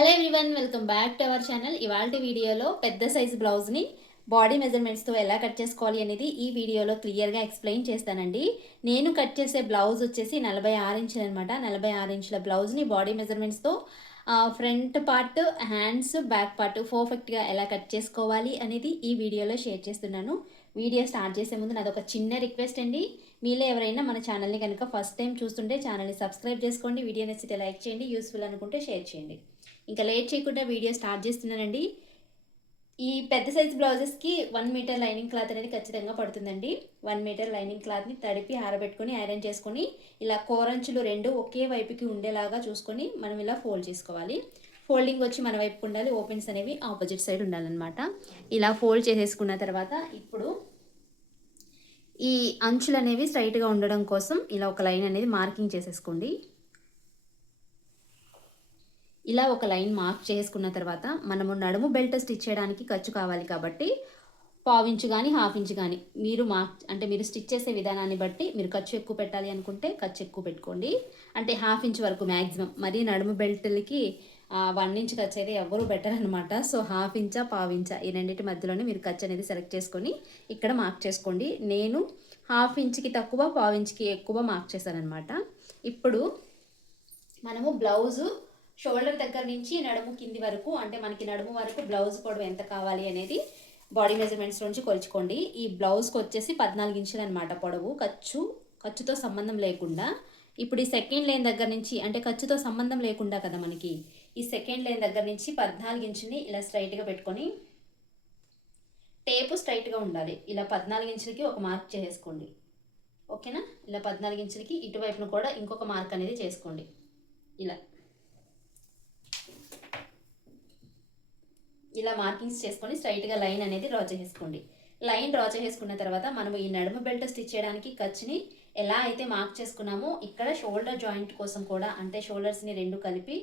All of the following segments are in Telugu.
Hello everyone, welcome back to our channel. ఇవాళ వీడియోలో పెద్ద సైజ్ బ్లౌజ్ని బాడీ మెజర్మెంట్స్తో ఎలా కట్ చేసుకోవాలి అనేది ఈ వీడియోలో క్లియర్గా ఎక్స్ప్లెయిన్ చేస్తానండి. నేను కట్ చేసే బ్లౌజ్ వచ్చేసి 46 ఇంచులు అనమాట. 46 ఇంచుల బ్లౌజ్ని బాడీ మెజర్మెంట్స్తో front part, hands, back part పర్ఫెక్ట్గా ఎలా కట్ చేసుకోవాలి అనేది ఈ వీడియోలో షేర్ చేస్తున్నాను. వీడియో స్టార్ట్ చేసే ముందు నాదొక చిన్న రిక్వెస్ట్ అండి. మీలో ఎవరైనా మన ఛానల్ని కనుక ఫస్ట్ టైం చూస్తుంటే ఛానల్ని సబ్స్క్రైబ్ చేసుకోండి. వీడియో నచ్చితే లైక్ చేయండి, యూస్ఫుల్ అనుకుంటే షేర్ చేయండి. ఇంకా లేట్ చేయకుండా వీడియో స్టార్ట్ చేస్తున్నానండి. ఈ పెద్ద సైజ్ బ్లౌజెస్కి 1 మీటర్ లైనింగ్ క్లాత్ అనేది ఖచ్చితంగా పడుతుందండి. 1 మీటర్ లైనింగ్ క్లాత్ని తడిపి ఆరబెట్టుకొని ఐరన్ చేసుకొని ఇలా కోరంచులు రెండు ఒకే వైపుకి ఉండేలాగా చూసుకొని మనం ఇలా ఫోల్డ్ చేసుకోవాలి. ఫోల్డింగ్ వచ్చి మన వైపుకు ఉండాలి, ఓపెన్స్ అనేవి ఆపోజిట్ సైడ్ ఉండాలన్నమాట. ఇలా ఫోల్డ్ చేసేసుకున్న తర్వాత ఇప్పుడు ఈ అంచులు అనేవి స్ట్రైట్గా ఉండడం కోసం ఇలా ఒక లైన్ అనేది మార్కింగ్ చేసేసుకోండి. ఇలా ఒక లైన్ మార్క్ చేసుకున్న తర్వాత మనము నడుము బెల్ట్ స్టిచ్ చేయడానికి ఖర్చు కావాలి కాబట్టి పావించు కానీ హాఫ్ ఇంచు కానీ మీరు స్టిచ్ చేసే విధానాన్ని బట్టి మీరు ఖర్చు ఎక్కువ పెట్టాలి అనుకుంటే ఖర్చు ఎక్కువ పెట్టుకోండి. అంటే హాఫ్ ఇంచ్ వరకు మ్యాక్సిమం. మరి నడుము బెల్ట్లకి 1 ఇంచ్ ఖర్చు అయితే ఎవరు బెటర్ అనమాట. సో హాఫ్ ఇంచా పావించా ఈ రెండింటి మధ్యలోనే మీరు ఖర్చు అనేది సెలెక్ట్ చేసుకొని ఇక్కడ మార్క్ చేసుకోండి. నేను హాఫ్ ఇంచ్కి తక్కువ, పావించ్కి ఎక్కువ మార్క్ చేశాను అనమాట. ఇప్పుడు మనము బ్లౌజు షోల్డర్ దగ్గర నుంచి నడుము కింది వరకు, అంటే మనకి నడుము వరకు బ్లౌజ్ పొడవు ఎంత కావాలి అనేది బాడీ మెజర్మెంట్స్ నుంచి కొలుచుకోండి. ఈ బ్లౌజ్కి వచ్చేసి 14 ఇంచులు అనమాట పొడవు, ఖర్చుతో సంబంధం లేకుండా. ఇప్పుడు ఈ సెకండ్ లైన్ దగ్గర నుంచి, అంటే ఖర్చుతో సంబంధం లేకుండా కదా మనకి, ఈ సెకండ్ లైన్ దగ్గర నుంచి 14 ఇంచుని ఇలా స్ట్రైట్గా పెట్టుకొని టేపు స్ట్రైట్గా ఉండాలి. ఇలా 14 ఇంచులకి ఒక మార్క్ చేసుకోండి. ఓకేనా? ఇలా 14 ఇంచులకి ఇటువైపును కూడా ఇంకొక మార్క్ అనేది చేసుకోండి. ఇలా మార్కింగ్స్ చేసుకొని స్ట్రైట్గా లైన్ అనేది డ్రా చేసేసుకోండి. లైన్ డ్రా చేసుకున్న తర్వాత మనము ఈ నడుము బెల్ట్ స్టిచ్ చేయడానికి ఖర్చుని ఎలా అయితే మార్క్ చేసుకున్నామో ఇక్కడ షోల్డర్ జాయింట్ కోసం కూడా, అంటే షోల్డర్స్ని రెండు కలిపి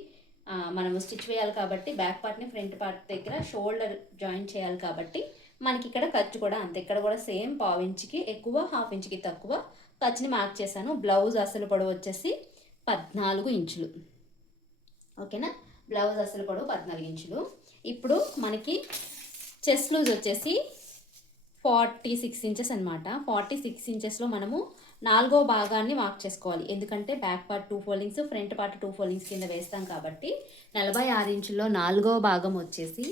మనము స్టిచ్ వేయాలి కాబట్టి బ్యాక్ పార్ట్ని ఫ్రంట్ పార్ట్ దగ్గర షోల్డర్ జాయింట్ చేయాలి కాబట్టి మనకి ఇక్కడ ఖర్చు కూడా అంతే. ఇక్కడ కూడా సేమ్ పావించికి ఎక్కువ, హాఫ్ ఇంచ్కి తక్కువ ఖర్చుని మార్క్ చేశాను. బ్లౌజ్ అసలు పొడవు వచ్చేసి 14 ఇంచులు. ఓకేనా? బ్లౌజ్ అసలు పొడవు 14 ఇంచులు. ఇప్పుడు మనకి చెస్ట్ లూజ్ వచ్చేసి 46 ఇంచెస్ అనమాట. 46 ఇంచెస్లో మనము 4వ భాగాన్ని మార్క్ చేసుకోవాలి. ఎందుకంటే back part 2 foldings, front part 2 foldings కింద వేస్తాం కాబట్టి 46 ఇంచుల్లో 4వ భాగం వచ్చేసి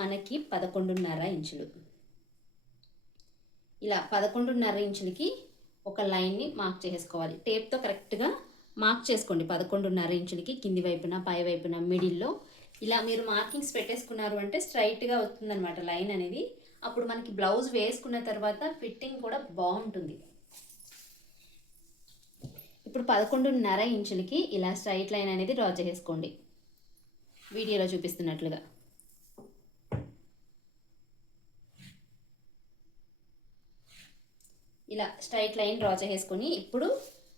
మనకి 11.5 ఇంచులు. ఇలా 11.5 ఇంచులకి ఒక లైన్ని మార్క్ చేసుకోవాలి. టేప్తో కరెక్ట్గా మార్క్ చేసుకోండి. 11.5 ఇంచులకి కింది వైపున, పై వైపున, మిడిల్లో ఇలా మీరు మార్కింగ్స్ పెట్టేసుకున్నారు అంటే స్ట్రైట్గా వస్తుందన్నమాట లైన్ అనేది. అప్పుడు మనకి బ్లౌజ్ వేసుకున్న తర్వాత ఫిట్టింగ్ కూడా బాగుంటుంది. ఇప్పుడు 11.5 ఇంచులకి ఇలా స్ట్రైట్ లైన్ అనేది డ్రా చేసుకోండి, వీడియోలో చూపిస్తున్నట్లుగా. ఇలా స్ట్రైట్ లైన్ డ్రా చేసుకొని ఇప్పుడు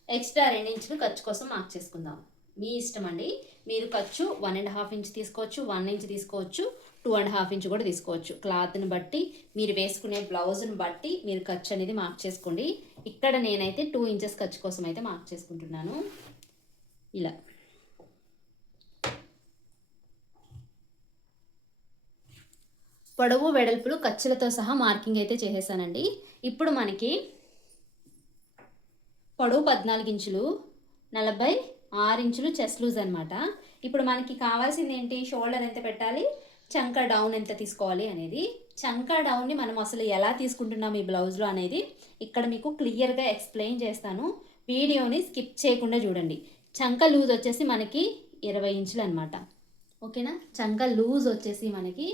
ఎక్స్ట్రా 2 ఇంచులు ఖర్చు కోసం మార్క్ చేసుకుందాం. మీ ఇష్టం అండి. మీరు ఖర్చు 1.5 ఇంచ్ తీసుకోవచ్చు, 1 ఇంచ్ తీసుకోవచ్చు, 2.5 ఇంచ్ కూడా తీసుకోవచ్చు. క్లాత్ని బట్టి, మీరు వేసుకునే బ్లౌజ్ని బట్టి మీరు ఖర్చు అనేది మార్క్ చేసుకోండి. ఇక్కడ నేనైతే 2 ఇంచెస్ ఖర్చు కోసం అయితే మార్క్ చేసుకుంటున్నాను. ఇలా పొడవు వెడల్పులు ఖర్చులతో సహా మార్కింగ్ అయితే చేసేసానండి. ఇప్పుడు మనకి పొడవు 14 ఇంచులు, 46 ఇంచులు చెస్ట్ లూజ్ అనమాట. ఇప్పుడు మనకి కావాల్సింది ఏంటి? షోల్డర్ ఎంత పెట్టాలి, చంక డౌన్ ఎంత తీసుకోవాలి అనేది. చంక డౌన్ని మనం అసలు ఎలా తీసుకుంటున్నాం ఈ బ్లౌజ్లో అనేది ఇక్కడ మీకు క్లియర్గా ఎక్స్ప్లెయిన్ చేస్తాను. వీడియోని స్కిప్ చేయకుండా చూడండి. చంక లూజ్ వచ్చేసి మనకి 20 ఇంచులు అనమాట. ఓకేనా? చంక లూజ్ వచ్చేసి మనకి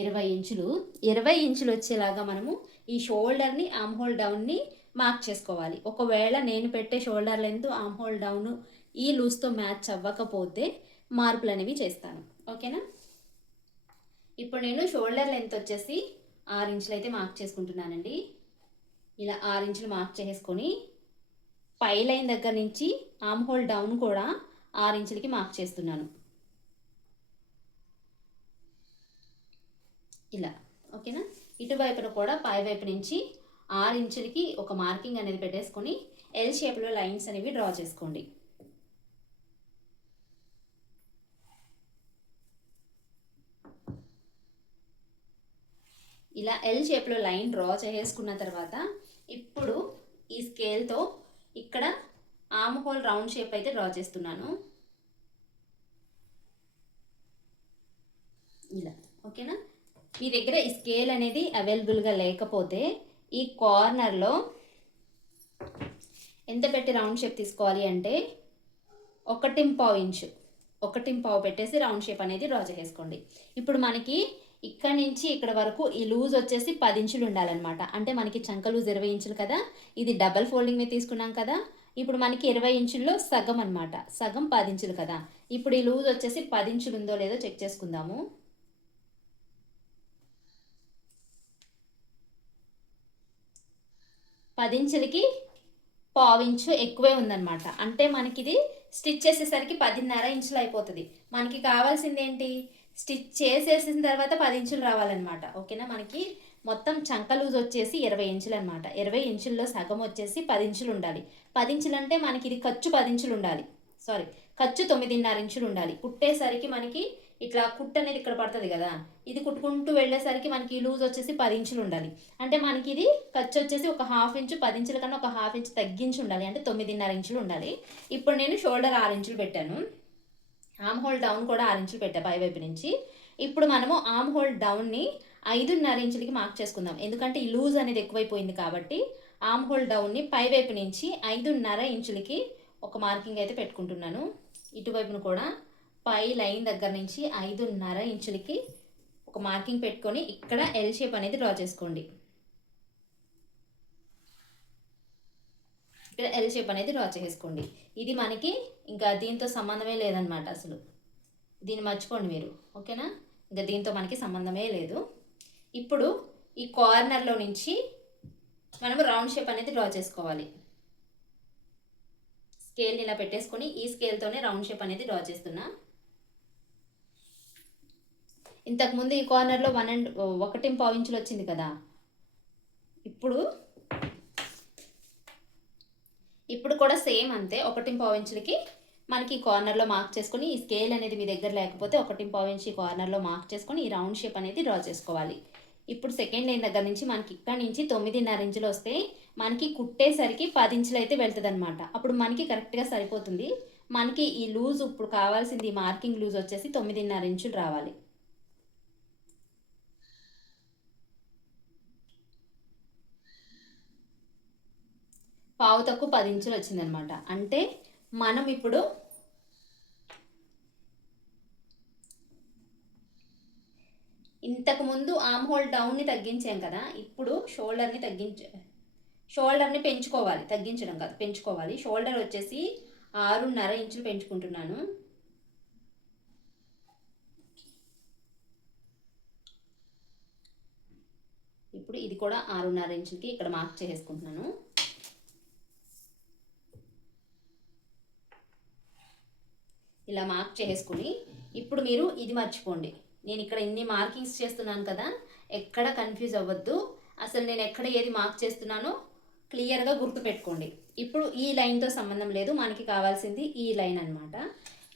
20 ఇంచులు. 20 ఇంచులు వచ్చేలాగా మనము ఈ షోల్డర్ని, ఆర్మ్ హోల్ డౌన్ని మార్క్ చేసుకోవాలి. ఒకవేళ నేను పెట్టే shoulder length, arm whole down ఈ లూజ్తో మ్యాచ్ అవ్వకపోతే మార్పులు అనేవి చేస్తాను. ఓకేనా? ఇప్పుడు నేను షోల్డర్ లెంత్ వచ్చేసి 6 ఇంచులు అయితే మార్క్ చేసుకుంటున్నానండి. ఇలా 6 ఇంచులు మార్క్ చేసుకొని పై లైన్ దగ్గర నుంచి ఆర్మ్ హోల్ డౌన్ కూడా 6 ఇంచులకి మార్క్ చేస్తున్నాను. ఇలా. ఓకేనా? ఇటువైపున కూడా పై వైపు నుంచి 6 ఇంచులకి ఒక మార్కింగ్ అనేది పెట్టేసుకొని ఎల్ షేప్లో లైన్స్ అనేవి డ్రా చేసుకోండి. ఇలా ఎల్ షేప్లో లైన్ డ్రా చేసుకున్న తర్వాత ఇప్పుడు ఈ స్కేల్తో ఇక్కడ ఆర్మ్ హోల్ రౌండ్ షేప్ అయితే డ్రా చేస్తున్నాను. ఇలా ఓకేనా. మీ దగ్గర ఈ స్కేల్ అనేది అవైలబుల్గా లేకపోతే ఈ కార్నర్లో ఎంత పెట్టి రౌండ్ షేప్ తీసుకోవాలి అంటే 1.5 ఇంచు, 1.5 పెట్టేసి రౌండ్ షేప్ అనేది డ్రా చేసుకోండి. ఇప్పుడు మనకి ఇక్కడ నుంచి ఇక్కడ వరకు ఈ లూజ్ వచ్చేసి 10 ఇంచులు ఉండాలన్నమాట. అంటే మనకి చంక లూజ్ 20 ఇంచులు కదా, ఇది డబల్ ఫోల్డింగ్ మీద తీసుకున్నాం కదా. ఇప్పుడు మనకి 20 ఇంచుల్లో సగం అనమాట, సగం 10 ఇంచులు కదా. ఇప్పుడు ఈ లూజ్ వచ్చేసి 10 ఇంచులు ఉందో లేదో చెక్ చేసుకుందాము. 10 ఇంచులకి 1/2 ఇంచు ఎక్కువే ఉందన్నమాట. అంటే మనకి ఇది స్టిచ్ చేసేసరికి 10.5 ఇంచులు అయిపోతుంది. మనకి కావాల్సింది ఏంటి, స్టిచ్ చేసేసిన తర్వాత 10 ఇంచులు రావాలన్నమాట. ఓకేనా. మనకి మొత్తం చంక లూజ్ వచ్చేసి 20 ఇంచులు అనమాట. 20 ఇంచుల్లో సగం వచ్చేసి 10 ఇంచులు ఉండాలి. 10 ఇంచులు అంటే మనకి ఇది ఖర్చు 10 ఇంచులు ఉండాలి, సారీ ఖర్చు 9.5 ఇంచులు ఉండాలి. కుట్టేసరికి మనకి ఇట్లా కుట్టు అనేది ఇక్కడ పడుతుంది కదా, ఇది కుట్టుకుంటూ వెళ్ళేసరికి మనకి లూజ్ వచ్చేసి 10 ఇంచులు ఉండాలి. అంటే మనకి ఇది ఖర్చు వచ్చేసి ఒక 1/2 ఇంచు, 10 ఇంచుల కన్నా ఒక 1/2 ఇంచు తగ్గించి ఉండాలి, అంటే 9.5 ఇంచులు ఉండాలి. ఇప్పుడు నేను షోల్డర్ 6 ఇంచులు పెట్టాను, ఆర్మ్ హోల్ డౌన్ కూడా 6 ఇంచులు పెట్టా పై వైపు నుంచి. ఇప్పుడు మనము ఆర్మ్ హోల్ డౌన్ని 5.5 ఇంచులకి మార్క్ చేసుకుందాం. ఎందుకంటే ఈ లూజ్ అనేది ఎక్కువైపోయింది కాబట్టి ఆర్మ్ హోల్ డౌన్ని పై వైపు నుంచి 5.5 ఇంచులకి ఒక మార్కింగ్ అయితే పెట్టుకుంటున్నాను. ఇటువైపును కూడా పై లైన్ దగ్గర నుంచి 5.5 ఇంచులకి ఒక మార్కింగ్ పెట్టుకొని ఇక్కడ ఎల్ షేప్ అనేది డ్రా చేసుకోండి. ఇక్కడ ఎల్ షేప్ అనేది డ్రా చేసుకోండి. ఇది మనకి ఇంకా దీంతో సంబంధమే లేదనమాట, అసలు దీన్ని మర్చిపోండి మీరు. ఓకేనా, ఇంకా దీంతో మనకి సంబంధమే లేదు. ఇప్పుడు ఈ కార్నర్లో నుంచి మనం రౌండ్ షేప్ అనేది డ్రా చేసుకోవాలి. స్కేల్ని ఇలా పెట్టేసుకొని ఈ స్కేల్తోనే రౌండ్ షేప్ అనేది డ్రా చేస్తున్నా. ఇంతకుముందు ఈ కార్నర్లో 1.5 ఇంచులు వచ్చింది కదా, ఇప్పుడు కూడా సేమ్ అంతే. 1.5 ఇంచులకి మనకి కార్నర్లో మార్క్ చేసుకొని, ఈ స్కేల్ అనేది మీ దగ్గర లేకపోతే 1.5 ఇంచు కార్నర్లో మార్క్ చేసుకొని ఈ రౌండ్ షేప్ అనేది డ్రా చేసుకోవాలి. ఇప్పుడు సెకండ్ లైన్ దగ్గర నుంచి మనకి ఇక్కడ నుంచి 9.5 ఇంచులు వస్తే మనకి కుట్టేసరికి 10 ఇంచులు అయితే వెళ్తుంది అనమాట. అప్పుడు మనకి కరెక్ట్గా సరిపోతుంది. మనకి ఈ లూజ్ ఇప్పుడు కావాల్సింది, మార్కింగ్ లూజ్ వచ్చేసి 9.5 ఇంచులు రావాలి. పావు తక్కువ 10 ఇంచులు వచ్చిందనమాట. అంటే మనం ఇప్పుడు ఇంతకుముందు ఆర్మ్ హోల్ డౌన్ని తగ్గించాం కదా, ఇప్పుడు షోల్డర్ని పెంచుకోవాలి, తగ్గించడం కాదు పెంచుకోవాలి. షోల్డర్ వచ్చేసి 6.5 ఇంచులు పెంచుకుంటున్నాను. ఇప్పుడు ఇది కూడా 6.5 ఇంచులకి ఇక్కడ మార్క్ చేసుకుంటున్నాను. ఇలా మార్క్ చేసుకుని ఇప్పుడు మీరు ఇది మర్చిపోండి, నేను ఇక్కడ ఇన్ని మార్కింగ్స్ చేస్తున్నాను కదా, ఎక్కడ కన్ఫ్యూజ్ అవ్వద్దు. అసలు నేను ఎక్కడ ఏది మార్క్ చేస్తున్నానో క్లియర్గా గుర్తుపెట్టుకోండి. ఇప్పుడు ఈ లైన్తో సంబంధం లేదు, మనకి కావాల్సింది ఈ లైన్ అనమాట.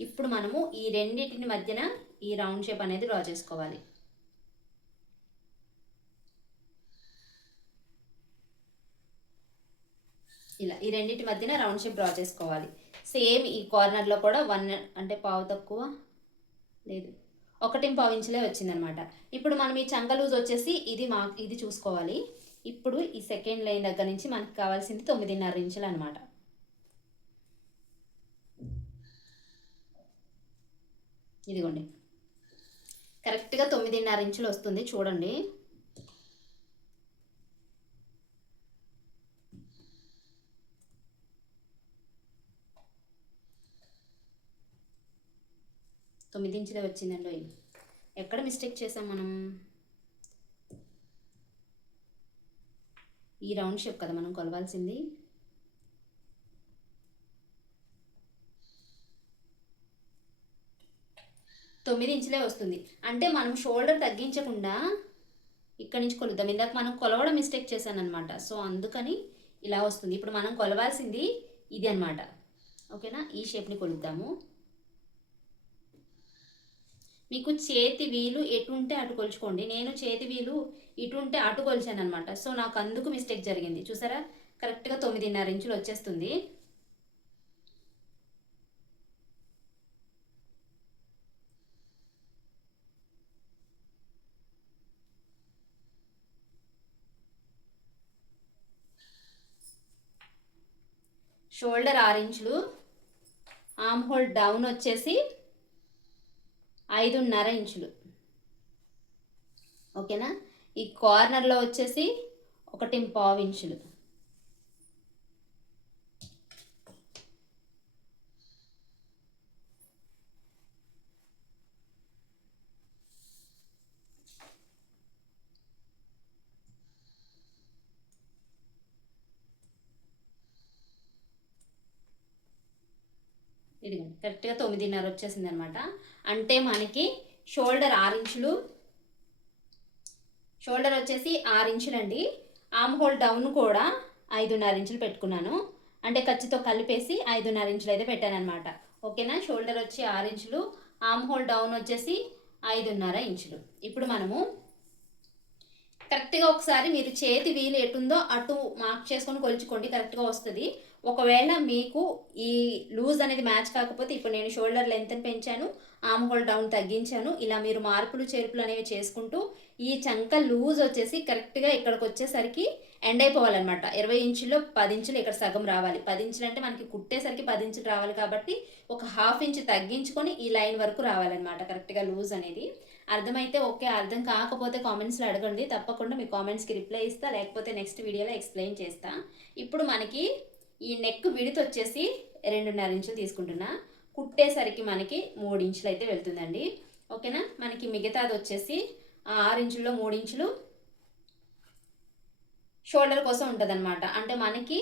ఇప్పుడు మనము ఈ రెండింటిని మధ్యన ఈ రౌండ్ షేప్ అనేది డ్రా చేసుకోవాలి. ఇలా ఈ రెండింటి మధ్యన రౌండ్ షేప్ డ్రా చేసుకోవాలి. సేమ్ ఈ కార్నర్లో కూడా 1 అంటే పావు తక్కువ లేదు, 1.5 ఇంచులే వచ్చిందనమాట. ఇప్పుడు మనం ఈ చంక లూజ్ వచ్చేసి ఇది చూసుకోవాలి. ఇప్పుడు ఈ సెకండ్ లైన్ దగ్గర నుంచి మనకి కావాల్సింది 9.5 ఇంచులు అనమాట. ఇదిగోండి, కరెక్ట్గా 9.5 ఇంచులు వస్తుంది చూడండి. తొమ్మిది ఇంచులే వచ్చిందండి. ఎక్కడ మిస్టేక్ చేసాం మనం, ఈ రౌండ్ షేప్ కదా మనం కొలవాల్సింది. తొమ్మిది ఇంచులే వస్తుంది. అంటే మనం షోల్డర్ తగ్గించకుండా ఇక్కడి నుంచి కొలుద్దాం. ఇందాక మనం కొలవడం మిస్టేక్ చేశాను అనమాట, సో అందుకని ఇలా వస్తుంది. ఇప్పుడు మనం కొలవాల్సింది ఇది అనమాట. ఓకేనా, ఈ షేప్ని కొలుద్దాము. మీకు చేతి వీలు ఎటు ఉంటే అటు కొలుచుకోండి. నేను చేతి వీలు ఇటు ఉంటే అటు కొలిచాను అనమాట. సో నాకు అందుకు మిస్టేక్ జరిగింది. చూసారా, కరెక్ట్గా 9.5 ఇంచులు వచ్చేస్తుంది. షోల్డర్ 6 ఇంచులు, ఆర్మ్ హోల్ డౌన్ వచ్చేసి 5.5 ఇంచులు. ఓకేనా. ఈ కార్నర్లో వచ్చేసి 1.25 ఇంచులు. ఇదిగోండి కరెక్ట్గా 9.5 వచ్చేసింది అనమాట. అంటే మనకి షోల్డర్ 6 ఇంచులు, షోల్డర్ వచ్చేసి 6 ఇంచులండి. ఆర్మ్ హోల్ డౌన్ కూడా 5.5 ఇంచులు పెట్టుకున్నాను. అంటే ఖర్చుతో కలిపేసి 5.5 ఇంచులు అయితే పెట్టాను అనమాట. ఓకేనా. షోల్డర్ వచ్చి 6 ఇంచులు, ఆర్మ్ హోల్ డౌన్ వచ్చేసి 5.5 ఇంచులు. ఇప్పుడు మనము కరెక్ట్గా ఒకసారి మీరు చేతి వీలు ఎటుందో అటు మార్క్ చేసుకొని కొలుచుకోండి, కరెక్ట్గా వస్తుంది. ఒకవేళ మీకు ఈ లూజ్ అనేది మ్యాచ్ కాకపోతే, ఇప్పుడు నేను షోల్డర్ లెంత్ని పెంచాను, ఆర్మ్ హోల్ డౌన్ తగ్గించాను. ఇలా మీరు మార్పులు చేర్పులు అనేవి చేసుకుంటూ ఈ చంక లూజ్ వచ్చేసి కరెక్ట్గా ఇక్కడికి వచ్చేసరికి ఎండ్ అయిపోవాలన్నమాట. 20 ఇంచుల్లో 10 ఇంచులు ఇక్కడ సగం రావాలి. 10 ఇంచులు అంటే మనకి కుట్టేసరికి 10 ఇంచులు రావాలి కాబట్టి ఒక హాఫ్ ఇంచ్ తగ్గించుకొని ఈ లైన్ వరకు రావాలన్నమాట కరెక్ట్గా లూజ్ అనేది. అర్థమైతే ఓకే, అర్థం కాకపోతే కామెంట్స్లో అడగండి, తప్పకుండా మీ కామెంట్స్కి రిప్లై ఇస్తా, లేకపోతే నెక్స్ట్ వీడియోలో ఎక్స్ప్లెయిన్ చేస్తా. ఇప్పుడు మనకి ఈ నెక్ విడత్ వచ్చేసి 2.5 ఇంచులు తీసుకుంటున్నా. కుట్టేసరికి మనకి 3 ఇంచులు అయితే వెళ్తుందండి. ఓకేనా. మనకి మిగతాది వచ్చేసి 6 ఇంచుల్లో 3 ఇంచులు షోల్డర్ కోసం ఉంటుంది అనమాట. అంటే మనకి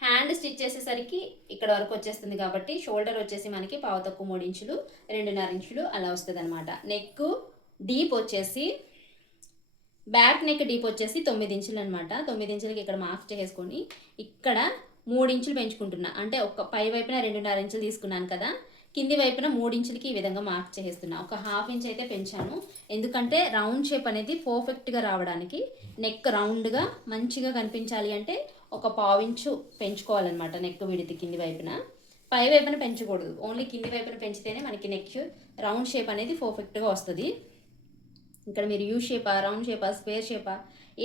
హ్యాండ్ స్టిచ్ చేసేసరికి ఇక్కడ వరకు వచ్చేస్తుంది కాబట్టి షోల్డర్ వచ్చేసి మనకి పావు తక్కువ 3 ఇంచులు, 2.5 ఇంచులు అలా వస్తుంది అనమాట. నెక్ డీప్ వచ్చేసి, బ్యాక్ నెక్ డీప్ వచ్చేసి 9 ఇంచులు అనమాట. 9 ఇంచులకి ఇక్కడ మార్క్ చేసుకొని ఇక్కడ 3 ఇంచులు పెంచుకుంటున్నా. అంటే ఒక పై వైపున 2.5 ఇంచులు తీసుకున్నాను కదా, కింది వైపున 3 ఇంచులకి ఈ విధంగా మార్క్ చేస్తున్నా. ఒక హాఫ్ ఇంచ్ అయితే పెంచాను, ఎందుకంటే రౌండ్ షేప్ అనేది పర్ఫెక్ట్గా రావడానికి. నెక్ రౌండ్గా మంచిగా కనిపించాలి అంటే ఒక పావు ఇంచు పెంచుకోవాలన్నమాట నెక్ విడితే కింది వైపున. పై వైపున పెంచకూడదు, ఓన్లీ కింది వైపున పెంచితేనే మనకి నెక్ రౌండ్ షేప్ అనేది పర్ఫెక్ట్గా వస్తుంది. ఇక్కడ మీరు యూ షేపా, రౌండ్ షేపా, స్క్వేర్ షేపా,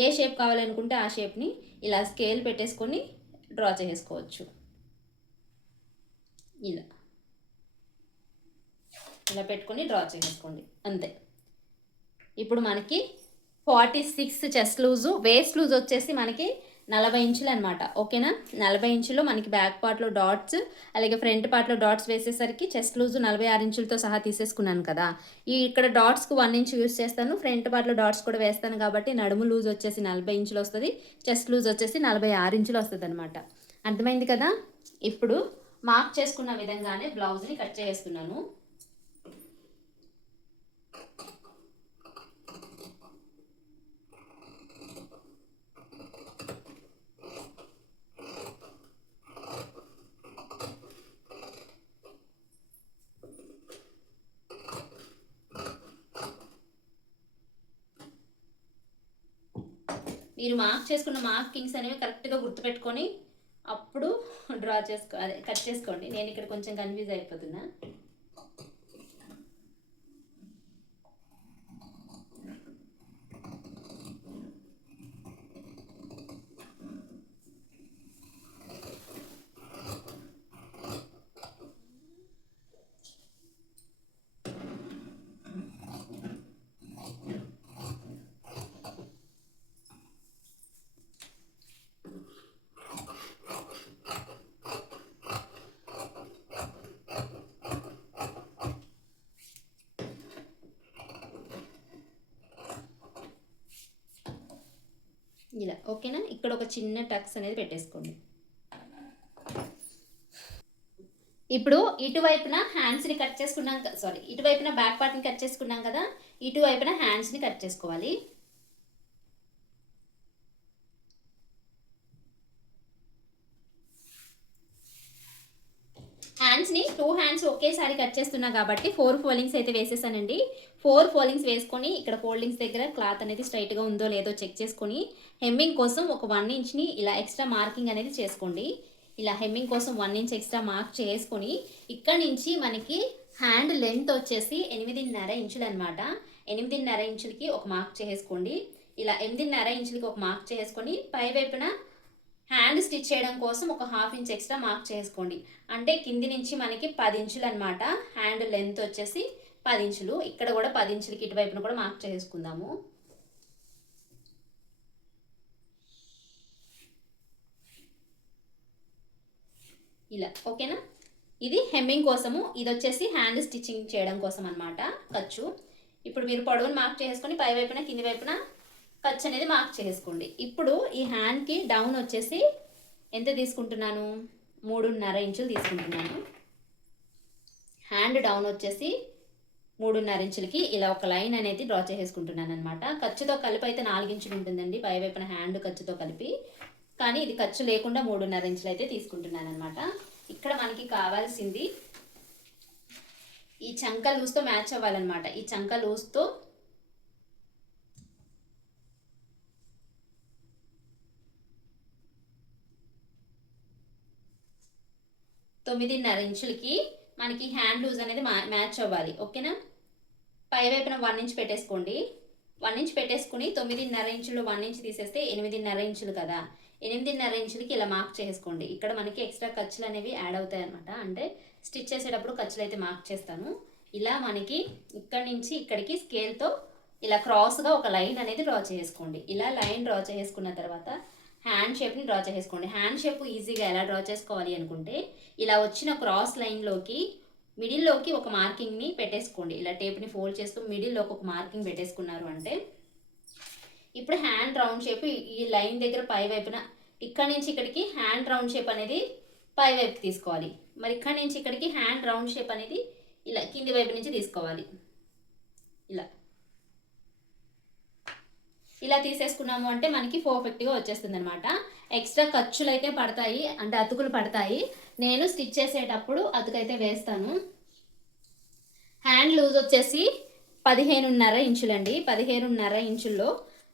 ఏ షేప్ కావాలనుకుంటే ఆ షేప్ని ఇలా స్కేల్ పెట్టేసుకొని డ్రా చేసుకోవచ్చు. ఇలా ఇలా పెట్టుకొని డ్రా చేసుకోండి, అంతే. ఇప్పుడు మనకి 46 చెస్ట్ లూజు, వేస్ట్ లూజ్ వచ్చేసి మనకి 40 ఇంచులు అనమాట. ఓకేనా. 40 ఇంచుల్లో మనకి బ్యాక్ పార్ట్లో డాట్స్, అలాగే ఫ్రంట్ పార్ట్లో డాట్స్ వేసేసరికి చెస్ట్ లూజు 46 ఇంచులతో సహా తీసేసుకున్నాను కదా. ఈ ఇక్కడ డాట్స్కు 1 ఇంచ్ యూస్ చేస్తాను, ఫ్రంట్ పార్ట్లో డాట్స్ కూడా వేస్తాను కాబట్టి నడుము లూజ్ వచ్చేసి 40 ఇంచులు వస్తుంది, చెస్ట్ లూజ్ వచ్చేసి 46 ఇంచులు వస్తుంది అనమాట. అర్థమైంది కదా. ఇప్పుడు మార్క్ చేసుకున్న విధంగానే బ్లౌజ్ని కట్ చేస్తున్నాను. మీరు మార్క్ చేసుకున్న మార్కింగ్స్ అనేవి కరెక్ట్గా గుర్తుపెట్టుకొని అప్పుడు డ్రా అదే కట్ చేసుకోండి. నేను ఇక్కడ కొంచెం కన్ఫ్యూజ్ అయిపోతున్నా. ఇలా ఓకేనా. ఇక్కడ ఒక చిన్న టక్స్ అనేది పెట్టేసుకోండి. ఇప్పుడు ఇటువైపున హ్యాండ్స్ని కట్ చేసుకున్నాం, ఇటువైపున బ్యాక్ పార్ట్ని కట్ చేసుకున్నాం కదా, ఇటువైపున హ్యాండ్స్ని కట్ చేసుకోవాలి. హ్యాండ్స్ని 2 హ్యాండ్స్ ఒకేసారి కట్ చేస్తున్నా కాబట్టి 4 ఫోల్డింగ్స్ అయితే వేసేసానండి. 4 ఫోల్డింగ్స్ వేసుకొని ఇక్కడ ఫోల్డింగ్స్ దగ్గర క్లాత్ అనేది స్ట్రైట్గా ఉందో లేదో చెక్ చేసుకొని హెమ్మింగ్ కోసం ఒక 1 ఇంచ్ని ఇలా ఎక్స్ట్రా మార్కింగ్ అనేది చేసుకోండి. ఇలా హెమ్మింగ్ కోసం 1 ఇంచ్ ఎక్స్ట్రా మార్క్ చేసుకొని ఇక్కడ నుంచి మనకి హ్యాండ్ లెంత్ వచ్చేసి 8.5 ఇంచులు అనమాట. 8.5 ఇంచులకి ఒక మార్క్ చేసుకోండి. ఇలా 8.5 ఇంచులకి ఒక మార్క్ చేసుకొని పై వైపున హ్యాండ్ స్టిచ్ చేయడం కోసం ఒక 1/2 ఇంచ్ ఎక్స్ట్రా మార్క్ చేసుకోండి. అంటే కింది నుంచి మనకి 10 ఇంచులు అనమాట. హ్యాండ్ లెంత్ వచ్చేసి 10 ఇంచులు. ఇక్కడ కూడా 10 ఇంచులకి ఇటువైపున కూడా మార్క్ చేసుకుందాము. ఇలా ఓకేనా. ఇది హెమ్మింగ్ కోసము, ఇది వచ్చేసి హ్యాండ్ స్టిచ్చింగ్ చేయడం కోసం అనమాట ఖర్చు. ఇప్పుడు మీరు పొడవును మార్క్ చేసుకొని పై వైపున కింది వైపున ఖర్చు అనేది మార్క్ చేసుకోండి. ఇప్పుడు ఈ హ్యాండ్కి డౌన్ వచ్చేసి ఎంత తీసుకుంటున్నాను, 3.5 ఇంచులు తీసుకుంటున్నాను. హ్యాండ్ డౌన్ వచ్చేసి 3.5 ఇంచులకి ఇలా ఒక లైన్ అనేది డ్రా చేసుకుంటున్నాను అనమాట. ఖర్చుతో కలిపి అయితే 4 ఇంచులు ఉంటుందండి పై వైపున హ్యాండ్ ఖర్చుతో కలిపి. కానీ ఇది ఖర్చు లేకుండా 3.5 ఇంచులు అయితే తీసుకుంటున్నాను అనమాట. ఇక్కడ మనకి కావాల్సింది ఈ చంక లూజ్తో మ్యాచ్ అవ్వాలన్నమాట. ఈ చంక లూజ్తో 9.5 ఇంచులకి మనకి హ్యాండ్ లూజ్ అనేది మ్యాచ్ అవ్వాలి. ఓకేనా. పై వైపున 1 ఇంచ్ పెట్టేసుకోండి. 1 ఇంచ్ పెట్టేసుకుని 9.5 ఇంచులు 1 ఇంచ్ తీసేస్తే 8.5 ఇంచులు కదా. 8.5 ఇంచులకి ఇలా మార్క్ చేసుకోండి. ఇక్కడ మనకి ఎక్స్ట్రా ఖర్చులు అనేవి యాడ్ అవుతాయి అనమాట. అంటే స్టిచ్ చేసేటప్పుడు ఖర్చులు అయితే మార్క్ చేస్తాను. ఇలా మనకి ఇక్కడి నుంచి ఇక్కడికి స్కేల్తో ఇలా క్రాస్గా ఒక లైన్ అనేది డ్రా చేసుకోండి. ఇలా లైన్ డ్రా చేసుకున్న తర్వాత హ్యాండ్ షేప్ని డ్రా చేసుకోండి. హ్యాండ్ షేప్ ఈజీగా ఎలా డ్రా చేసుకోవాలి అనుకుంటే ఇలా వచ్చిన క్రాస్ లైన్లోకి మిడిల్లోకి ఒక మార్కింగ్ని పెట్టేసుకోండి. ఇలా టేప్ని ఫోల్డ్ చేస్తూ మిడిల్లోకి ఒక మార్కింగ్ పెట్టేసుకున్నారు అంటే ఇప్పుడు హ్యాండ్ రౌండ్ షేప్ ఈ లైన్ దగ్గర పై వైపున ఇక్కడ నుంచి ఇక్కడికి హ్యాండ్ రౌండ్ షేప్ అనేది పై వైపుకి తీసుకోవాలి. మరి ఇక్కడ నుంచి ఇక్కడికి హ్యాండ్ రౌండ్ షేప్ అనేది ఇలా కింది వైపు నుంచి తీసుకోవాలి. ఇలా తీసేసుకున్నాము అంటే మనకి పర్ఫెక్ట్గా వచ్చేస్తుంది అనమాట. ఎక్స్ట్రా ఖర్చులు అయితే పడతాయి, అంటే అతుకులు పడతాయి. నేను స్టిచ్ చేసేటప్పుడు అతుకైతే వేస్తాను. హ్యాండ్ లూజ్ వచ్చేసి 15.5 ఇంచులండి. 15.5 ఇంచుల్లో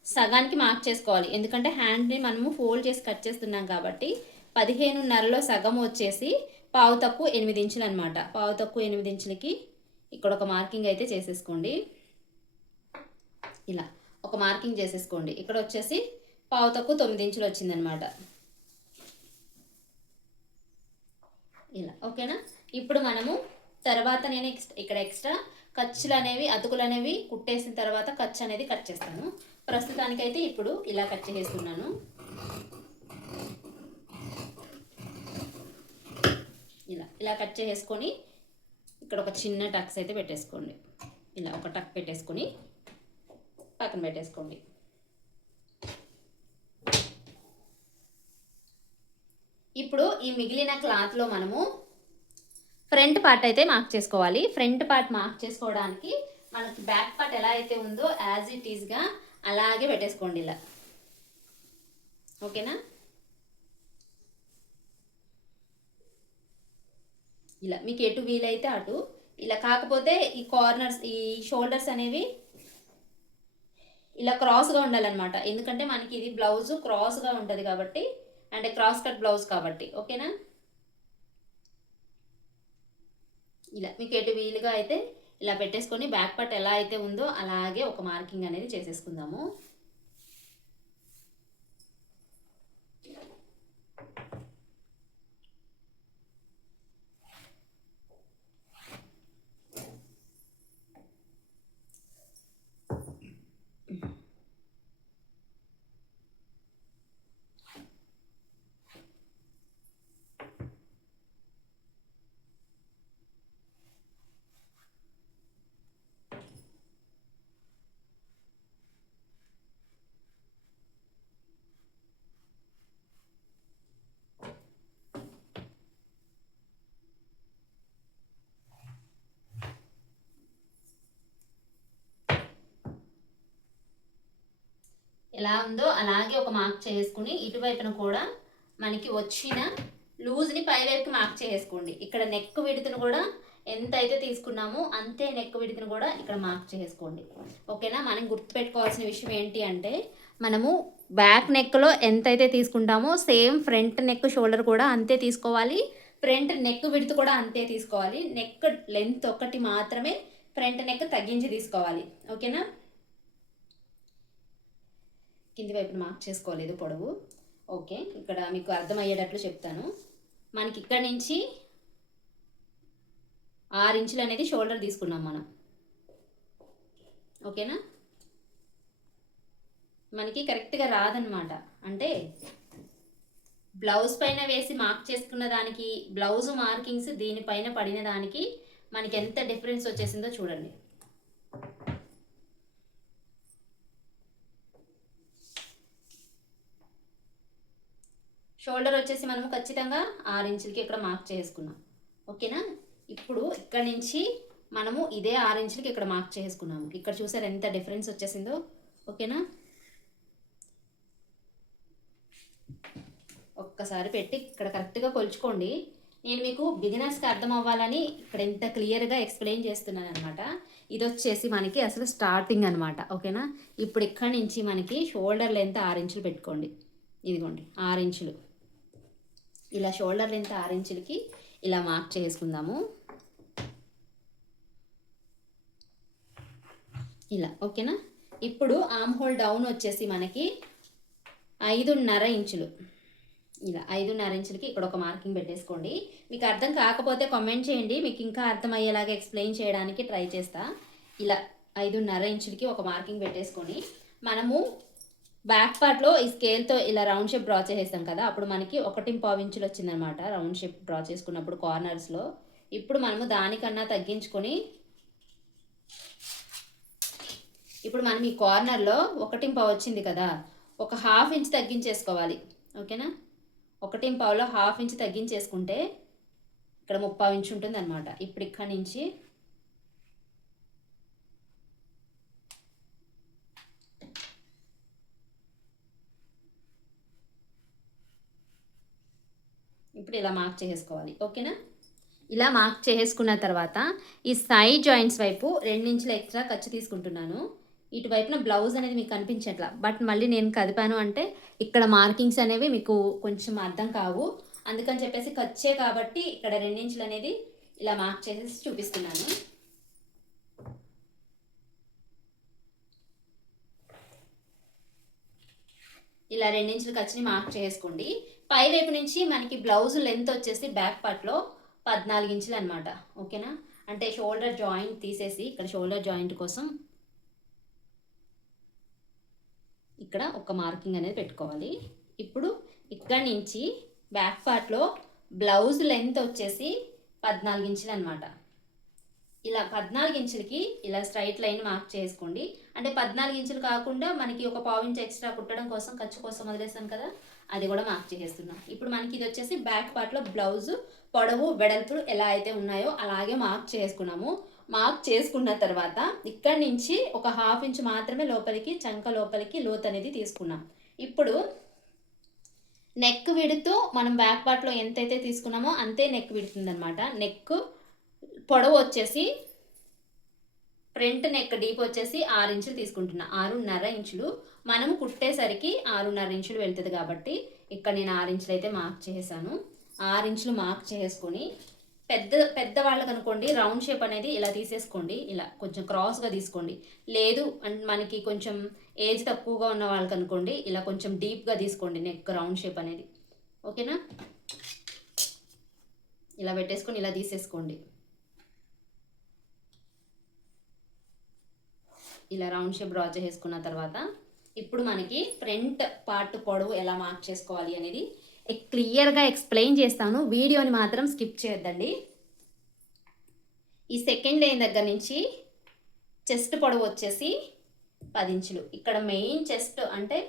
సగానికి మార్క్ చేసుకోవాలి. ఎందుకంటే హ్యాండ్ని మనము ఫోల్డ్ చేసి కట్ చేస్తున్నాం కాబట్టి 15.5లో సగం వచ్చేసి పావు తక్కువ 8 ఇంచులు అనమాట. పావు తక్కువ 8 ఇంచులకి ఇక్కడ ఒక మార్కింగ్ అయితే చేసేసుకోండి. ఇలా ఒక మార్కింగ్ చేసేసుకోండి. ఇక్కడ వచ్చేసి పావు తక్కువ 9 ఇంచులు వచ్చిందనమాట. ఇలా ఓకేనా. ఇప్పుడు మనము తర్వాత నేను ఇక్కడ ఎక్స్ట్రా ఖర్చులు అనేవి అతుకులు అనేవి కుట్టేసిన తర్వాత ఖర్చు అనేది కట్ చేస్తాను. ప్రస్తుతానికైతే ఇప్పుడు ఇలా కట్ చేసేస్తున్నాను. ఇలా కట్ చేసుకొని ఇక్కడ ఒక చిన్న టక్స్ అయితే పెట్టేసుకోండి. ఇలా ఒక టక్ పెట్టేసుకొని పక్కన పెట్టేసుకోండి. ఇప్పుడు ఈ మిగిలిన క్లాత్లో మనము ఫ్రంట్ పార్ట్ అయితే మార్క్ చేసుకోవాలి. ఫ్రంట్ పార్ట్ మార్క్ చేసుకోవడానికి మనకి బ్యాక్ పార్ట్ ఎలా అయితే ఉందో యాజ్ ఇట్ ఈజ్గా అలాగే పెట్టేసుకోండి. ఇలా ఓకేనా. ఇలా మీకు ఎటు వీలైతే అటు ఇలా. కాకపోతే ఈ కార్నర్స్ ఈ షోల్డర్స్ అనేవి ఇలా క్రాస్గా ఉండాలన్నమాట. ఎందుకంటే మనకి ఇది బ్లౌజు క్రాస్గా ఉంటుంది కాబట్టి, అంటే క్రాస్ కట్ బ్లౌజ్ కాబట్టి. ఓకేనా. ఇలా మీకు ఎటు వీలుగా అయితే ఇలా పెట్టేసుకొని బ్యాక్ పార్ట్ ఎలా అయితే ఉందో అలాగే ఒక మార్కింగ్ అనేది చేసేసుకుందాము. ఎలా ఉందో అలాగే ఒక మార్క్ చేసుకుని ఇటువైపున కూడా మనకి వచ్చిన లూజ్ని పై వైపుకి మార్క్ చేసుకోండి. ఇక్కడ నెక్ విడుతును కూడా ఎంత అయితే తీసుకున్నామో అంతే నెక్ విడుతును కూడా ఇక్కడ మార్క్ చేసుకోండి. ఓకేనా. మనం గుర్తుపెట్టుకోవాల్సిన విషయం ఏంటి అంటే మనము బ్యాక్ నెక్లో ఎంత అయితే తీసుకుంటామో సేమ్ ఫ్రంట్ నెక్ షోల్డర్ కూడా అంతే తీసుకోవాలి. ఫ్రంట్ నెక్ విడుతు కూడా అంతే తీసుకోవాలి. నెక్ లెంత్ ఒకటి మాత్రమే ఫ్రంట్ నెక్ తగ్గించి తీసుకోవాలి. ఓకేనా. కింది వైపున మార్క్ చేసుకోలేదు పొడవు. ఓకే, ఇక్కడ మీకు అర్థమయ్యేటట్లు చెప్తాను. మనకి ఇక్కడ నుంచి 6 ఇంచులు అనేది షోల్డర్ తీసుకున్నాం మనం. ఓకేనా. మనకి కరెక్ట్గా రాదనమాట. అంటే బ్లౌజ్ పైన వేసి మార్క్ చేసుకున్న దానికి బ్లౌజ్ మార్కింగ్స్ దీనిపైన పడిన దానికి మనకి ఎంత డిఫరెన్స్ వచ్చేసిందో చూడండి. షోల్డర్ వచ్చేసి మనము ఖచ్చితంగా 6 ఇంచులకి ఇక్కడ మార్క్ చేసుకున్నాం. ఓకేనా. ఇప్పుడు ఇక్కడ నుంచి మనము ఇదే 6 ఇంచులకి ఇక్కడ మార్క్ చేసుకున్నాము. ఇక్కడ చూసారు ఎంత డిఫరెన్స్ వచ్చేసిందో. ఓకేనా. ఒక్కసారి పెట్టి ఇక్కడ కరెక్ట్గా కొలుచుకోండి. నేను మీకు బిగినర్స్కి అర్థం అవ్వాలని ఇక్కడ ఎంత క్లియర్గా ఎక్స్ప్లెయిన్ చేస్తున్నాను అనమాట. ఇది వచ్చేసి మనకి అసలు స్టార్టింగ్ అనమాట. ఓకేనా. ఇప్పుడు ఇక్కడ నుంచి మనకి షోల్డర్ లెంత్ 6 ఇంచులు పెట్టుకోండి. ఇదిగోండి 6 ఇంచులు. ఇలా షోల్డర్ లెంత్ 6 ఇంచులకి ఇలా మార్క్ చేసుకుందాము. ఇలా. ఓకేనా. ఇప్పుడు ఆర్మ్ హోల్ డౌన్ వచ్చేసి మనకి 5.5 ఇంచులు. ఇలా 5.5 ఇంచులకి ఇక్కడ ఒక మార్కింగ్ పెట్టేసుకోండి. మీకు అర్థం కాకపోతే కామెంట్ చేయండి, మీకు ఇంకా అర్థమయ్యేలాగా ఎక్స్ప్లెయిన్ చేయడానికి ట్రై చేస్తా. ఇలా 5.5 ఇంచులకి ఒక మార్కింగ్ పెట్టేసుకొని మనము బ్యాక్ పార్ట్లో ఈ స్కేల్తో ఇలా రౌండ్ షేప్ డ్రా చేసేస్తాం కదా, అప్పుడు మనకి 1.5 ఇంచులు వచ్చిందనమాట రౌండ్ షేప్ డ్రా చేసుకున్నప్పుడు కార్నర్స్లో. ఇప్పుడు మనము దానికన్నా తగ్గించుకొని ఇప్పుడు మనం ఈ కార్నర్లో 1.5 వచ్చింది కదా, ఒక 1/2 ఇంచ్ తగ్గించేసుకోవాలి. ఓకేనా. 1.5లో 1/2 ఇంచ్ తగ్గించేసుకుంటే ఇక్కడ 30 ఇంచ్ ఉంటుంది అనమాట. ఇప్పుడు ఇక్కడ నుంచి ఇప్పుడు ఇలా మార్క్ చేసుకోవాలి. ఓకేనా. ఇలా మార్క్ చేసుకున్న తర్వాత ఈ సైడ్ జాయింట్స్ వైపు 2 ఇంచులు ఎక్స్ట్రా ఖర్చు తీసుకుంటున్నాను. ఇటువైపున బ్లౌజ్ అనేది మీకు కనిపించట్లా, బట్ మళ్ళీ నేను కదిపాను అంటే ఇక్కడ మార్కింగ్స్ అనేవి మీకు కొంచెం అర్థం కావు. అందుకని చెప్పేసి ఖర్చే కాబట్టి ఇక్కడ 2 ఇంచులు అనేది ఇలా మార్క్ చేసేసి చూపిస్తున్నాను. ఇలా 2 ఇంచుల ఖర్చుని మార్క్ చేసుకోండి. పై వైపు నుంచి మనకి బ్లౌజ్ లెంత్ వచ్చేసి బ్యాక్ పార్ట్లో 14 ఇంచులు అనమాట. ఓకేనా. అంటే షోల్డర్ జాయింట్ తీసేసి ఇక్కడ షోల్డర్ జాయింట్ కోసం ఇక్కడ ఒక మార్కింగ్ అనేది పెట్టుకోవాలి. ఇప్పుడు ఇక్కడ నుంచి బ్యాక్ పార్ట్లో బ్లౌజ్ లెంత్ వచ్చేసి 14 ఇంచులు అనమాట. ఇలా 14 ఇంచులకి ఇలా స్ట్రైట్ లైన్ మార్క్ చేసుకోండి. అంటే 14 ఇంచులు కాకుండా మనకి ఒక 1/4 ఇంచ్ ఎక్స్ట్రా కుట్టడం కోసం ఖర్చు కోసం వదిలేసాను కదా, అది కూడా మార్క్ చేసేస్తున్నాం. ఇప్పుడు మనకి ఇది వచ్చేసి బ్యాక్ పార్ట్లో బ్లౌజ్ పొడవు వెడల్పులు ఎలా అయితే ఉన్నాయో అలాగే మార్క్ చేసుకున్నాము. మార్క్ చేసుకున్న తర్వాత ఇక్కడ నుంచి ఒక 1/2 ఇంచ్ మాత్రమే లోపలికి చంక లోపలికి లోత్ అనేది తీసుకున్నాం. ఇప్పుడు నెక్ విడుతూ మనం బ్యాక్ పార్ట్లో ఎంతైతే తీసుకున్నామో అంతే నెక్ విడుతుంది అనమాట. నెక్ పొడవు వచ్చేసి ఫ్రంట్ నెక్ డీప్ వచ్చేసి 6 ఇంచులు తీసుకుంటున్నా. 6.5 ఇంచులు మనం కుట్టేసరికి 6.5 ఇంచులు వెళ్తుంది కాబట్టి ఇక్కడ నేను 6 ఇంచులు అయితే మార్క్ చేసాను. 6 ఇంచులు మార్క్ చేసుకొని పెద్ద వాళ్ళకి అనుకోండి రౌండ్ షేప్ అనేది ఇలా తీసేసుకోండి. ఇలా కొంచెం క్రాస్గా తీసుకోండి. లేదు మనకి కొంచెం ఏజ్ తక్కువగా ఉన్న వాళ్ళకి అనుకోండి ఇలా కొంచెం డీప్గా తీసుకోండి నెక్ రౌండ్ షేప్ అనేది. ఓకేనా. ఇలా పెట్టేసుకొని ఇలా తీసేసుకోండి. ఇలా రౌండ్ షేప్ డ్రా చేసుకున్న తర్వాత ఇప్పుడు మనకి ఫ్రంట్ పార్ట్ పొడవు ఎలా మార్క్ చేసుకోవాలి అనేది క్లియర్గా ఎక్స్ప్లెయిన్ చేస్తాను. వీడియోని మాత్రం స్కిప్ చేయొద్దండి. ఈ సెకండ్ లైన్ దగ్గర నుంచి చెస్ట్ పొడవు వచ్చేసి 10 ఇంచులు. ఇక్కడ మెయిన్ చెస్ట్ అంటే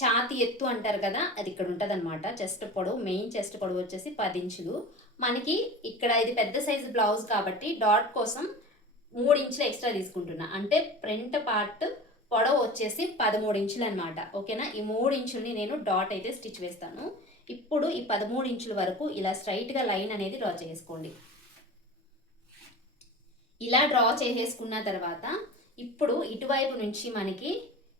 ఛాతి ఎత్తు అంటారు కదా, అది ఇక్కడ ఉంటుంది అనమాట. చెస్ట్ పొడవు మెయిన్ చెస్ట్ పొడవు వచ్చేసి 10 ఇంచులు. మనకి ఇక్కడ ఇది పెద్ద సైజు బ్లౌజ్ కాబట్టి డాట్ కోసం 3 ఇంచులు ఎక్స్ట్రా తీసుకుంటున్నా. అంటే ఫ్రంట్ పార్ట్ పొడవు వచ్చేసి 13 ఇంచులు అనమాట. ఓకేనా. ఈ 3 ఇంచుల్ని నేను డాట్ అయితే స్టిచ్ వేస్తాను. ఇప్పుడు ఈ 13 ఇంచుల వరకు ఇలా స్ట్రైట్గా లైన్ అనేది డ్రా చేసుకోండి. ఇలా డ్రా చేసేసుకున్న తర్వాత ఇప్పుడు ఇటువైపు నుంచి మనకి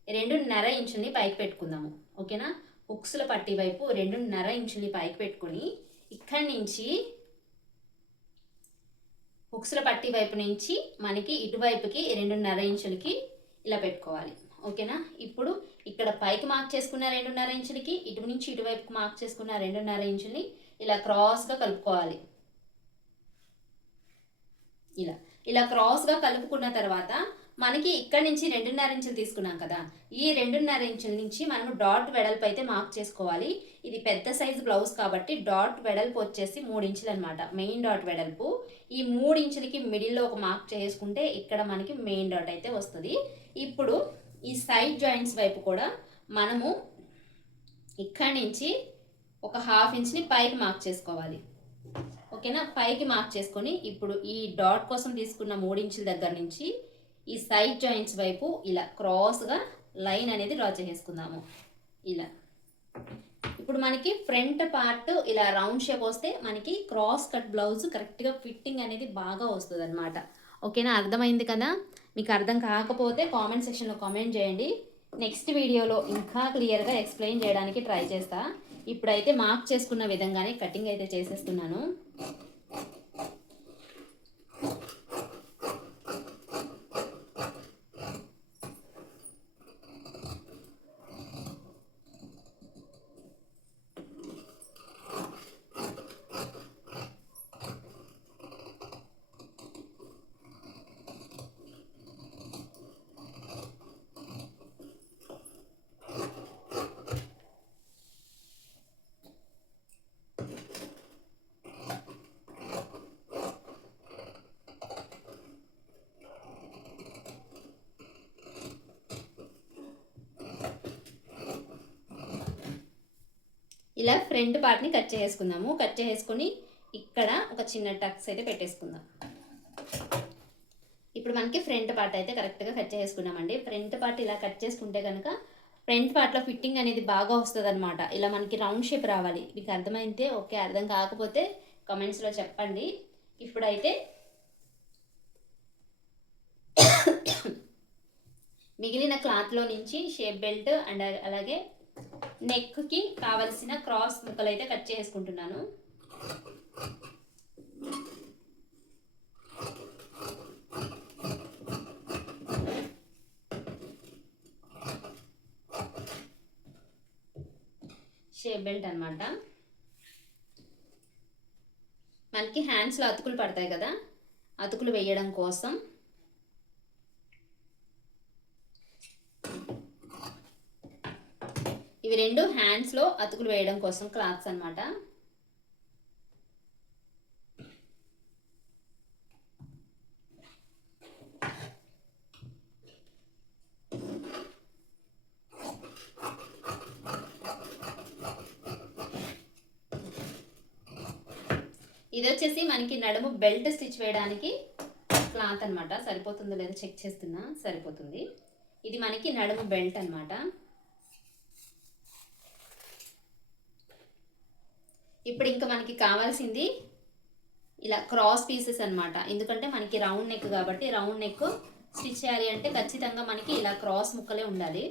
2.5 ఇంచుల్ని పైకి పెట్టుకుందాము. ఓకేనా, హుక్స్ల పట్టి వైపు 2.5 ఇంచుల్ని పైకి పెట్టుకుని ఇక్కడి నుంచి హుక్స్ల పట్టి వైపు నుంచి మనకి ఇటువైపుకి 2.5 ఇంచులకి ఇలా పెట్టుకోవాలి. ఓకేనా, ఇప్పుడు ఇక్కడ పైకి మార్క్ చేసుకున్న 2.5 ఇంచులకి ఇటు నుంచి ఇటువైపుకి మార్క్ చేసుకున్న 2.5 ఇంచుల్ని ఇలా క్రాస్గా కలుపుకోవాలి. ఇలా ఇలా క్రాస్గా కలుపుకున్న తర్వాత మనకి ఇక్కడ నుంచి 2.5 ఇంచులు తీసుకున్నాం కదా, ఈ 2.5 ఇంచుల నుంచి మనం డాట్ వెడల్పు అయితే మార్క్ చేసుకోవాలి. ఇది పెద్ద సైజు బ్లౌజ్ కాబట్టి డాట్ వెడల్పు వచ్చేసి 3 ఇంచులు అనమాట, మెయిన్ డాట్ వెడల్పు. ఈ 3 ఇంచులకి మిడిల్లో ఒక మార్క్ చేసుకుంటే ఇక్కడ మనకి మెయిన్ డాట్ అయితే వస్తుంది. ఇప్పుడు ఈ సైడ్ జాయింట్స్ వైపు కూడా మనము ఇక్కడి నుంచి ఒక 1/2 ఇంచ్ని పైకి మార్క్ చేసుకోవాలి. ఓకేనా, పైకి మార్క్ చేసుకొని ఇప్పుడు ఈ డాట్ కోసం తీసుకున్న 3 ఇంచుల దగ్గర నుంచి ఈ సైడ్ జాయింట్స్ వైపు ఇలా క్రాస్గా లైన్ అనేది డ్రా చేసుకుందాము. ఇలా ఇప్పుడు మనకి ఫ్రంట్ పార్ట్ ఇలా రౌండ్ షేప్ వస్తే మనకి క్రాస్ కట్ బ్లౌజ్ కరెక్ట్గా ఫిట్టింగ్ అనేది బాగా వస్తుంది అనమాట. ఓకేనా, అర్థమైంది కదా? మీకు అర్థం కాకపోతే కామెంట్ సెక్షన్లో కామెంట్ చేయండి. నెక్స్ట్ వీడియోలో ఇంకా క్లియర్గా ఎక్స్ప్లెయిన్ చేయడానికి ట్రై చేస్తా. ఇప్పుడైతే మార్క్ చేసుకున్న విధంగానే కటింగ్ అయితే చేసేస్తున్నాను. ఇలా ఫ్రంట్ పార్ట్ని కట్ చేసుకుందాము. కట్ చేసుకొని ఇక్కడ ఒక చిన్న టక్స్ అయితే పెట్టేసుకుందాం. ఇప్పుడు మనకి ఫ్రంట్ పార్ట్ అయితే కరెక్ట్గా కట్ చేసుకున్నామండి. ఫ్రంట్ పార్ట్ ఇలా కట్ చేసుకుంటే కనుక ఫ్రంట్ పార్ట్లో ఫిట్టింగ్ అనేది బాగా వస్తుంది అనమాట. ఇలా మనకి రౌండ్ షేప్ రావాలి. మీకు అర్థమైతే ఓకే, అర్థం కాకపోతే కామెంట్స్లో చెప్పండి. ఇప్పుడైతే మిగిలిన క్లాత్లో నుంచి షేప్ బెల్ట్ అండ్ అలాగే నెక్కి కావలసిన క్రాస్ ముక్కలు అయితే కట్ చేసుకుంటున్నాను. షేప్ బెల్ట్ అనమాట. మనకి హ్యాండ్స్లో అతుకులు పడతాయి కదా, అతుకులు వేయడం కోసం ఇవి 2 హ్యాండ్స్లో అతుకులు వేయడం కోసం క్లాత్స్ అనమాట. ఇది వచ్చేసి మనకి నడుము బెల్ట్ స్టిచ్ వేయడానికి క్లాత్ అనమాట. సరిపోతుందో లేదో చెక్ చేస్తున్నా, సరిపోతుంది. ఇది మనకి నడుము బెల్ట్ అనమాట. ఇప్పుడు ఇంకా మనకి కావాల్సింది ఇలా క్రాస్ పీసెస్ అనమాట. ఎందుకంటే మనకి రౌండ్ నెక్ కాబట్టి రౌండ్ నెక్ స్టిచ్ చేయాలి అంటే ఖచ్చితంగా మనకి ఇలా క్రాస్ ముక్కలే ఉండాలి.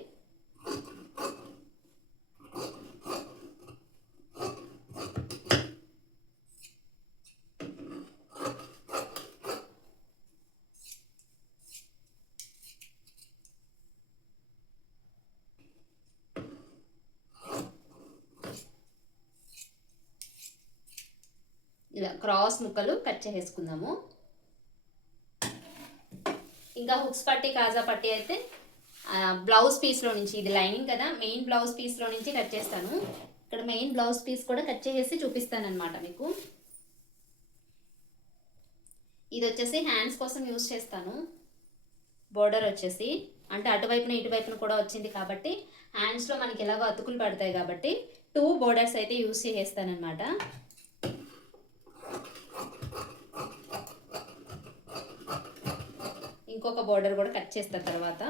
ఇలా క్రాస్ ముక్కలు కట్ చేసుకుందాము. ఇంకా హుక్స్ పట్టి కాజా పట్టి అయితే బ్లౌజ్ పీస్లో నుంచి, ఇది లైనింగ్ కదా, మెయిన్ బ్లౌజ్ పీస్లో నుంచి కట్ చేస్తాను. ఇక్కడ మెయిన్ బ్లౌజ్ పీస్ కూడా కట్ చేసి చూపిస్తాను అనమాట మీకు. ఇది వచ్చేసి హ్యాండ్స్ కోసం యూజ్ చేస్తాను. బోర్డర్ వచ్చేసి అంటే అటువైపున ఇటువైపున కూడా వచ్చింది కాబట్టి హ్యాండ్స్లో మనకి ఎలాగో అతుకులు పడతాయి కాబట్టి 2 బోర్డర్స్ అయితే యూజ్ చేస్తానన్నమాట. ఇంకొక బోర్డర్ కూడా కట్ చేస్తాను తర్వాత.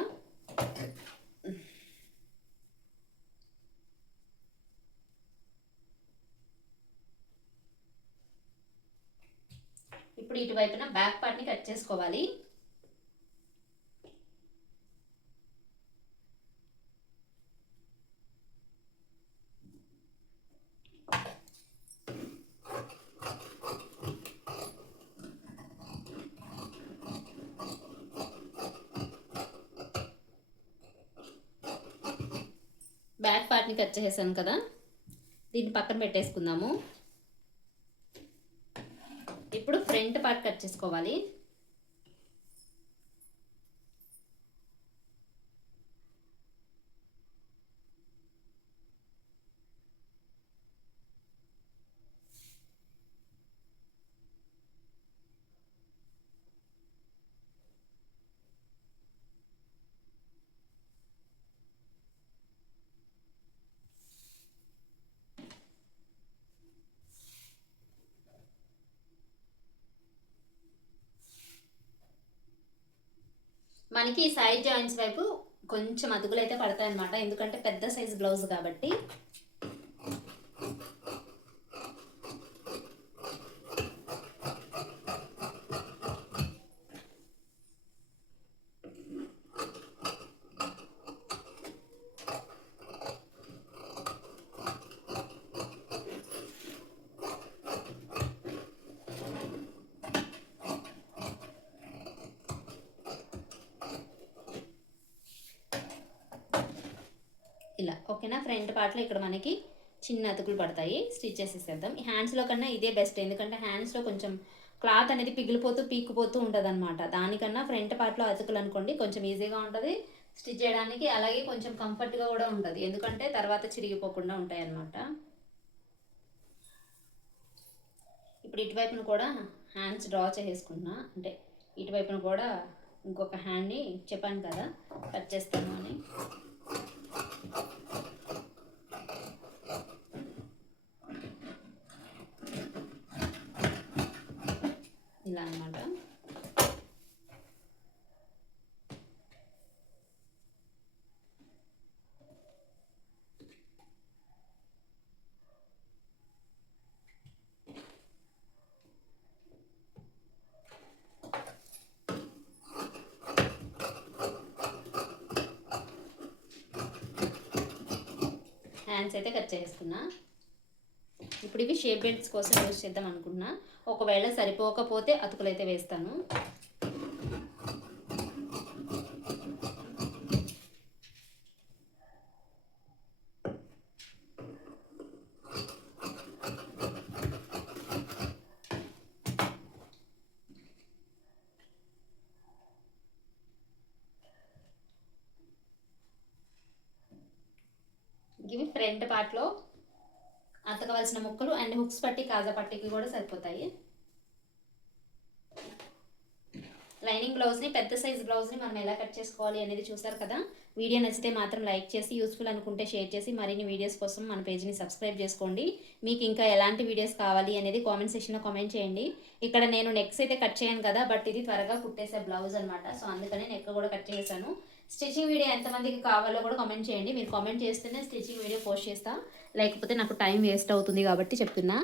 వైపున బ్యాక్ పార్ట్ని కట్ చేసుకోవాలి. బ్యాక్ పార్ట్ని కట్ చేసాను కదా, దీన్ని పక్కన పెట్టేసుకుందాము. ఇప్పుడు ఫ్రంట్ పార్ట్ కట్ చేసుకోవాలి. మనకి సైడ్ జాయింట్స్ వైపు కొంచెం అతుకులు అయితే పడతాయి అన్నమాట, ఎందుకంటే పెద్ద సైజ్ బ్లౌజ్ కాబట్టి. ఇలా ఓకేనా. ఫ్రంట్ పార్ట్లో ఇక్కడ మనకి చిన్న అతుకులు పడతాయి, స్టిచ్ చేసేసేద్దాం. హ్యాండ్స్లో కన్నా ఇదే బెస్ట్, ఎందుకంటే హ్యాండ్స్లో కొంచెం క్లాత్ అనేది పిగిలిపోతూ పీక్కుపోతూ ఉంటుంది అనమాట. దానికన్నా ఫ్రంట్ పార్ట్లో అతుకులు అనుకోండి, కొంచెం ఈజీగా ఉంటుంది స్టిచ్ చేయడానికి, అలాగే కొంచెం కంఫర్ట్గా కూడా ఉంటుంది, ఎందుకంటే తర్వాత చిరిగిపోకుండా ఉంటాయి అన్నమాట. ఇప్పుడు ఇటువైపును కూడా హ్యాండ్స్ డ్రా చేసుకుంటున్నా, అంటే ఇటువైపును కూడా ఇంకొక హ్యాండ్ని చెప్పాను కదా కట్ చేస్తాను అని. ఇలా అన్నమాట. హ్యాండ్స్ అయితే కట్ చేస్తున్నా. ఇప్పుడు ఇవి షేప్ బెల్ట్స్ కోసం యూజ్ చేద్దాం అనుకున్నా, ఒకవేళ సరిపోకపోతే అతుకులు అయితే వేస్తాను. ఇవి ఫ్రంట్ పార్ట్లో అతకవలసిన ముక్కలు, అండ్ హుక్స్ పట్టి కాజా పట్టికి కూడా సరిపోతాయి. లైనింగ్ బ్లౌజ్ని, పెద్ద సైజ్ బ్లౌజ్ని మనం ఎలా కట్ చేసుకోవాలి అనేది చూసారు కదా. వీడియో నచ్చితే మాత్రం లైక్ చేసి, యూస్ఫుల్ అనుకుంటే షేర్ చేసి, మరిన్ని వీడియోస్ కోసం మన పేజ్ని సబ్స్క్రైబ్ చేసుకోండి. మీకు ఇంకా ఎలాంటి వీడియోస్ కావాలి అనేది కామెంట్ సెక్షన్లో కామెంట్ చేయండి. ఇక్కడ నేను నెక్స్ అయితే కట్ చేయను కదా, బట్ ఇది త్వరగా కుట్టేసే బ్లౌజ్ అనమాట, సో అందుకనే నెక్ కూడా కట్ చేశాను. స్టిచ్చింగ్ వీడియో ఎంతమందికి కావాలో కూడా కామెంట్ చేయండి. మీరు కామెంట్ చేస్తేనే స్టిచ్చింగ్ వీడియో పోస్ట్ చేస్తాను, లేకపోతే నాకు టైం వేస్ట్ అవుతుంది కాబట్టి చెప్తున్నా.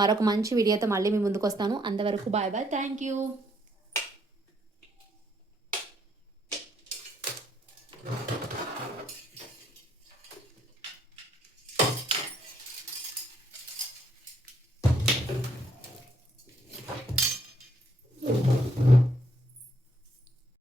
మరొక మంచి వీడియోతో మళ్ళీ మీ ముందుకు వస్తాను. అంతవరకు బాయ్ బాయ్, థ్యాంక్ యూ.